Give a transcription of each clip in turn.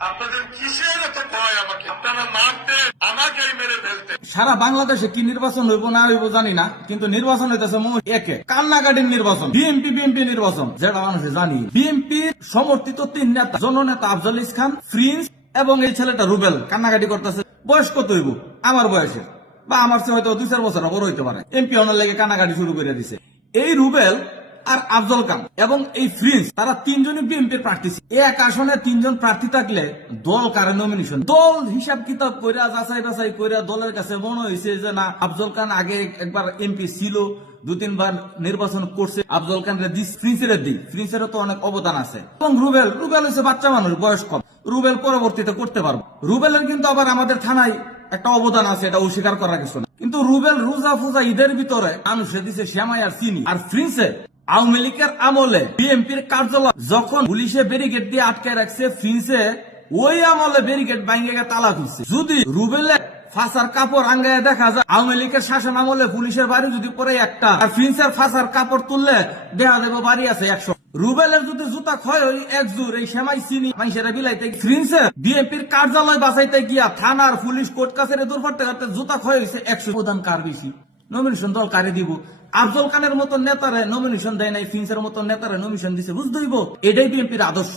আপনাদের কিসের এত ভয়? আমাকে আপনারা মারতেন, আমাকেই মেরে ফেলতেন। সারা বাংলাদেশে কি নির্বাচন হইব না হইব জানি না, কিন্তু নির্বাচন হইতেছে একে কান্নাকাটির নির্বাচন, বিএনপি নির্বাচন, যেটা মানুষে জানি। বিএনপির সমর্থিত 3 নেতা, জননেতা আফজল খান, প্রিন্স এবং এই ছেলেটা রুবেল কান্নাকাটি করতেছে। বয়স কত হইব? আমার বয়সে বা আমার চেয়ে হয়তো 2-4 বছর বড় হইতে পারে। এমপি হওয়ার লেগে কান্নাকাটি শুরু করে দিছে। এই রুবেল আর আফজল খান এবং এই প্রিন্স, তারা 3 জনই বিএনপির প্রার্থী। এক আসনে 3 জন প্রার্থী থাকলে দল কারে নমিনেশন? দল হিসাব কিতাব কইরা যাচাই বাছাই কইরা দলের কাছে মনে হয়েছে যে না, আফজল খান আগে একবার এমপি ছিল, 2-3 বার নির্বাচন করছে, আফজল খান প্রিন্সের তো অনেক অবদান আছে। এবং রুবেল হচ্ছে বাচ্চা মানুষ, বয়স কম, রুবেল পরবর্তীতে করতে পারবো। রুবেলের কিন্তু আবার আমাদের থানায় একটা অবদান আছে, এটা অস্বীকার করার কিছু না। কিন্তু রুবেল রোজা ফুজা ঈদের ভিতরে মানুষে দিছে শ্যামাই আর চিনি। আর প্রিন্সে আওয়ামী লীগের আমলে বিএনপির কার্যালয় যখন পুলিশে ব্যারিকেড দিয়ে আটকে রাখছে, প্রিন্সে ওই আমলে ব্যারিকেড ভাঙিয়ে তালা খুলছে। যদি রুবেলের ফাঁসার কাপড় আঙ্গায় দেখা যায় আওয়ামী লীগের শাসন আমলে পুলিশের বাড়ি যদি পরে একটা, আর প্রিন্সের ফাঁসার কাপড় তুললে দেখা দেবো বাড়ি আছে 100। রুবেলের যদি জুতা ক্ষয় ওই 1 জোর এই সেমাই চিনি মানুষেরা বিলাইতে, প্রিন্সের বিএনপির কার্যালয় বাঁচাইতে গিয়া থানার পুলিশ কোর্ট কাছারি দূর করতে করতে জুতা ক্ষয় হয়েছে 100। প্রধান কার বেশি? নমিনেশন দল কারে দিব? আফজল খানের মতন নেতারে নমিনেশন দেয় নাই, প্রিন্সের মতন নেতারে নমিনেশন দিছে, বুঝতে হইব এটাই বিএনপির আদর্শ।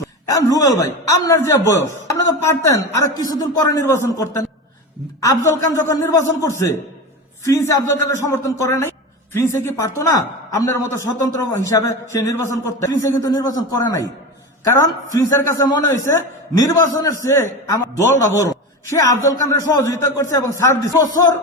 রুবেল ভাই, আপনার যে বয়স, আপনি তো পারতেন আর কিছুদিন পরে নির্বাচন করতেন। আফজল খান যখন নির্বাচন করছে, প্রিন্সে আফজল খানের সমর্থন করে নাই। প্রিন্সে কি পারতো না আপনার মতো স্বতন্ত্র হিসাবে সে নির্বাচন করতে? প্রিন্সে কিন্তু নির্বাচন করে নাই, কারণ প্রিন্সের কাছে মনে হয়েছে নির্বাচনের চেয়ে আমার দলটা বড়। সে আফজল খানের সহযোগিতা করছে এবং সার দিচ্ছে। বছর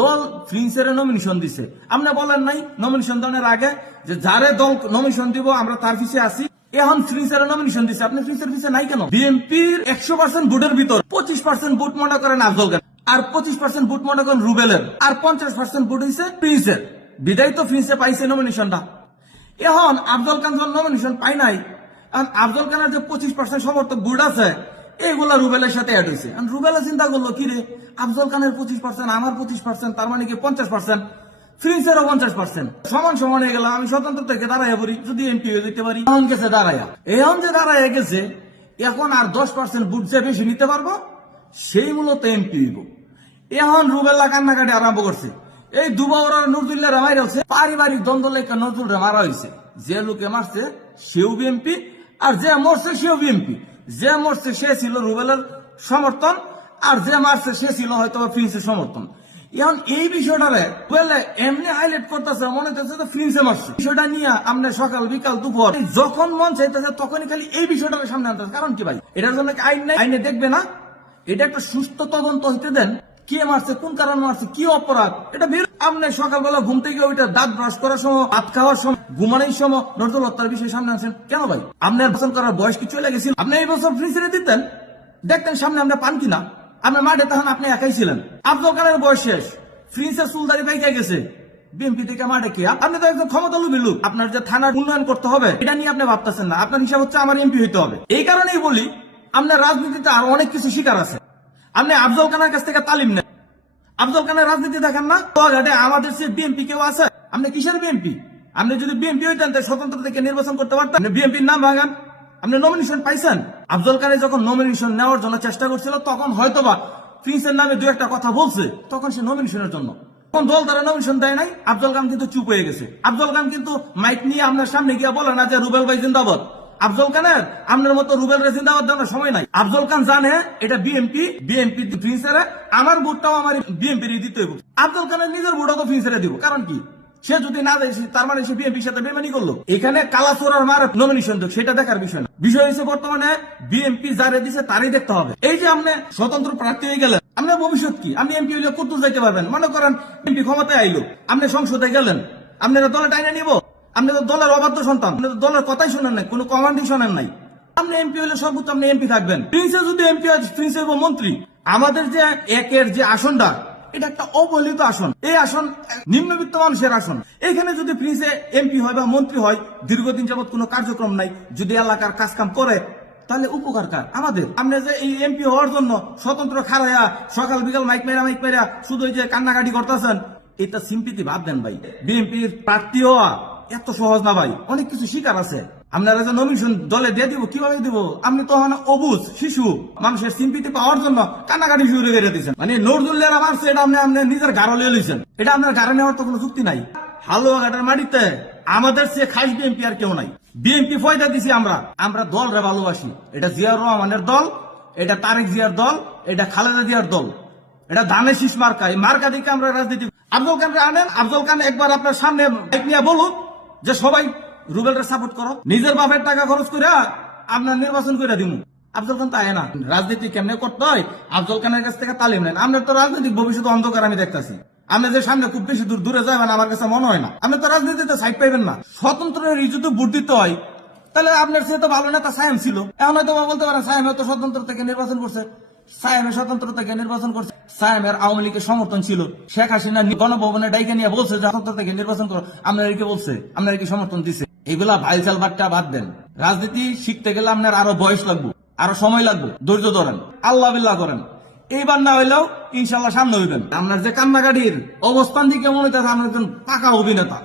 দল প্রিন্সের নমিনেশন দিছে। আপনি বলেন নাই নমিনেশন দেওয়ার আগে যে যারে দল নমিনেশন দিব আমরা তার পিছিয়ে আসি? এখন প্রিন্সের নমিনেশন দিছে, আপনি প্রিন্সের পিছিয়ে নাই কেন? বিএনপির 100% ভোটের ভিতর 25% ভোট মনে করেন আফজল খান, আর 25% ভোট মনে করেন রুবেলের, আর 50% ভোট হয়েছে প্রিন্সের। বিদায় তো প্রিন্সে পাইছে নমিনেশনটা। এখন আফজল খান যখন নমিনেশন পাই নাই, এখন আফজল খানের যে 25% সমর্থক ভোট আছে, এইগুলা রুবেলের সাথে অ্যাড হয়েছে। রুবেলের চিন্তা করলো কি রে, আফজল খানের 25%, আমার 25%, তার মানে কি 50%, প্রিন্সেরও 50%, সমান সমান হয়ে গেল। আমি স্বতন্ত্র থেকে দাঁড়াইয়া পড়ি, যদি এমপি হয়ে যেতে পারি। এখন গেছে দাঁড়াইয়া, এখন যে দাঁড়াইয়া গেছে, এখন আর 10% ভোট যে বেশি নিতে পারবো সেই মূলত এমপি হইব। এখন রুবেল্লা কান্নাকাটি আরম্ভ করছে। এই দুবাওরা নজরুল্লাহ মারা হচ্ছে, পারিবারিক দ্বন্দ্ব লেখা নজরুলরা মারা হয়েছে। যে লোকে মারছে সেও বিএমপি, আর যে মরছে সেও বিএমপি। যে মরছে সে ছিল রুবেলের সমর্থন, আর যে মারছে সে ছিল হয়তো প্রিন্সের সমর্থন। এখন এই বিষয়টারে বলে এমনি হাইলাইট করতেছে, মনে হচ্ছে তো প্রিন্সে মারছে। বিষয়টা নিয়ে আপনি সকাল বিকাল দুপুর যখন মন চাইতেছে তখনই খালি এই বিষয়টাকে সামনে আনতেছে। কারণ কি ভাই, এটার জন্য আইন নাই? আইনে দেখবে না? এটা একটা সুস্থ তদন্ত হইতে দেন। কে মারছে, কোন কারণ মারছে, কি অপরাধ, এটা বের। আপনি সকালবেলা ঘুম থেকে ওইটা দাঁত ব্রাশ করার সময়, ভাত খাওয়ার সময়, ঘুমানোর সময় নজরুল হত্যার বিষয় সামনে আনছেন কেন ভাই? আপনার পছন্দ করার বয়স কি চলে গেছিল? আপনি এই বছর ফ্রি ছেড়ে দিতেন, দেখতেন সামনে আমরা পান কিনা। আপনার মাঠে তখন আপনি একাই ছিলেন। আফজল খানের বয়স শেষ, প্রিন্সের চুলদারি পাইকে গেছে, বিএনপি থেকে মাঠে কি? আপনি তো একদম ক্ষমতা লুবি লোক। আপনার যে থানার উন্নয়ন করতে হবে এটা নিয়ে আপনি ভাবতেছেন না। আপনার হিসাব হচ্ছে আমার এমপি হইতে হবে। এই কারণেই বলি, আপনার রাজনীতিতে আরো অনেক কিছু শিকার আছে। আপনি আফজল খানের কাছ থেকে তালিম নেন। আফজল খানের রাজনীতি দেখেন না? ঘাটে আমাদের সে বিএনপি কেউ আছে? আপনি কিসের বিএনপি? আপনি যদি বিএনপি হইতেন তাই স্বতন্ত্র থেকে নির্বাচন করতে পারতেন। বিএনপির নাম ভাঙান, আপনি নমিনেশন পাইছেন। আফজল খানের যখন নমিনেশন নেওয়ার জন্য চেষ্টা করছিল তখন হয়তোবা প্রিন্সের নামে 2-1 কথা বলছে, তখন সে নমিনেশনের জন্য। কোন দল তারা নমিনেশন দেয় নাই, আফজল খান কিন্তু চুপ হয়ে গেছে। আফজল খান কিন্তু মাইক নিয়ে আপনার সামনে গিয়ে বলে না যে রুবেল ভাই জিন্দাবাদ। আফজল খানের আপনার মতো রুবেল রে জিন্দাবাদ দেওয়ার সময় নাই। আফজল খান জানে এটা বিএনপি প্রিন্সের, আমার ভোটটাও আমার বিএনপির দিতে হইব। আফজল খানের নিজের ভোটও তো প্রিন্সের দিব। কারণ কি? সে যদি না দেয় তার মানে সে বিএনপির সাথে বেমানি করলো। এখানে কালাচোরার মার নমিনেশন দেখ, সেটা দেখার বিষয় না। বিষয় হচ্ছে বর্তমানে বিএনপি যারে দিছে তারই দেখতে হবে। এই যে আপনি স্বতন্ত্র প্রার্থী হয়ে গেলেন, আপনার ভবিষ্যৎ কি? আপনি এমপি হইলে কত যাইতে পারবেন? মনে করেন এমপি ক্ষমতায় আইলো, আপনি সংসদে গেলেন, আপনারা দলে টাইনে নিব? আপনি তো দলের অবাধ্য সন্তান, আপনি তো দলের কথাই শোনেন নাই, কোনো কমান্ডিং শোনেন নাই। আপনি এমপি হইলে সর্বোচ্চ আপনি এমপি থাকবেন। প্রিন্সে যদি এমপি হয়, প্রিন্স হইব মন্ত্রী। আমাদের যে একের যে আসনটা, এটা একটা অবহেলিত আসন। এই আসন নিম্নবিত্ত মানুষের আসন। এখানে যদি প্রিন্সে এমপি হয় বা মন্ত্রী হয়, দীর্ঘদিন যাবত কোনো কার্যক্রম নাই, যদি এলাকার কাজকাম করে, তাহলে উপকার কার? আমাদের। আপনি যে এই এমপি হওয়ার জন্য স্বতন্ত্র খারাইয়া সকাল বিকাল মাইক মেরা শুধু এই যে কান্নাকাটি করতেছেন, এটা সিম্পিতি ভাব দেন ভাই। বিএনপির প্রার্থী হওয়া এত সহজ না ভাই, অনেক কিছু শিকার আছে। আপনারা যে নমিনেশন দলে দিয়ে দিব কিভাবে দিব? আপনি তো হন অবুজ শিশু, মানুষের সিম্পিতি পাওয়ার জন্য কান্নাকাটি শুরু করে দিয়েছেন। মানে নজরুল্লাহরা মারছে, এটা আপনি নিজের গাড়ো লিয়ে লইছেন। এটা আপনার গাড়ো নেওয়ার তো কোনো যুক্তি নাই। হালুয়াঘাটের মাটিতে আমাদের সে খাস বিএনপি আর কেউ নাই। বিএনপি ফয়দা দিছি আমরা দলরে ভালোবাসি। এটা জিয়াউর রহমানের দল, এটা তারেক জিয়ার দল, এটা খালেদা জিয়ার দল, এটা ধানের শীষ মার্কা। এই মার্কা দিকে আমরা রাজনীতি। আফজল খানকে আনেন, আফজল খান একবার আপনার সামনে বাইক নিয়ে বলুন যে সবাই রুবেলরা সাপোর্ট করো, নিজের বাপের টাকা খরচ করে আপনার নির্বাচন করে দিব। আফজল খান তাই না, রাজনীতি কেমনে করতে হয় আফজল খানের কাছ থেকে তালিম নেন। আপনার তো রাজনৈতিক ভবিষ্যৎ অন্ধকার আমি দেখতেছি। আপনি যে সামনে খুব বেশি দূরে যাবেন আমার কাছে মনে হয় না। আপনি তো রাজনীতিতে সাইড পাইবেন না। স্বতন্ত্র যদি ভোট দিতে হয় তাহলে আপনার সে তো ভালো নেতা সায়েম ছিল। এখন হয়তো বলতে পারেন সায়েম হয়তো স্বতন্ত্র থেকে নির্বাচন করছে, সায়েমের স্বতন্ত্র থেকে নির্বাচন করছে। সায়েমের আওয়ামী লীগের সমর্থন ছিল। শেখ হাসিনা গণভবনে ডাইকে নিয়ে বলছে যে স্বতন্ত্র থেকে নির্বাচন করো, আপনারা কি বলছে? আপনারা কি সমর্থন দিচ্ছে? এগুলা ভাইচাল বাট্টা বাদ দেন। রাজনীতি শিখতে গেলে আপনার আরো বয়স লাগবে, আরো সময় লাগবে। ধৈর্য ধরেন, আল্লাহ বিল্লাহ করেন। এইবার না হইলেও ইনশাল্লাহ সামনে হইবেন। আপনার যে কান্নাকাটির অবস্থান দিকে মনে হচ্ছে আপনার একজন পাকা অভিনেতা।